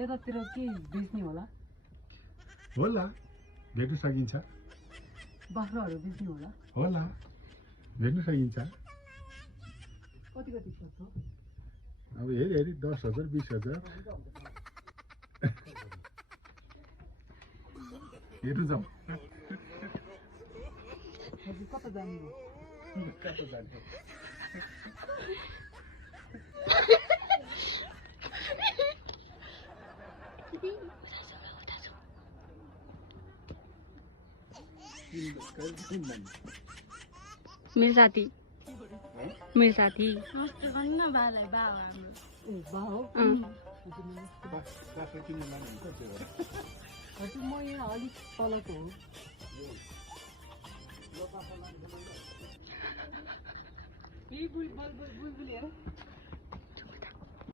यतातिर के बेच्ने होला होला भेट्न सकिन्छ बाख्राहरू बेच्ने होला होला भेट्न सकिन्छ कति कति पर्छ अब हेरी हेरी 10,000 20,000 हेर्नु जाउँ हजुर कता जाने हो कता जान्छ मेरो साथी नमस्ते गर्नु न बालाई बा हो हाम्रो ए बा हो बाख्रा किन्नु लानुहुन्छ त्यो हो हजुर म यहाँ अलिक तलको हो बुलबुल हेर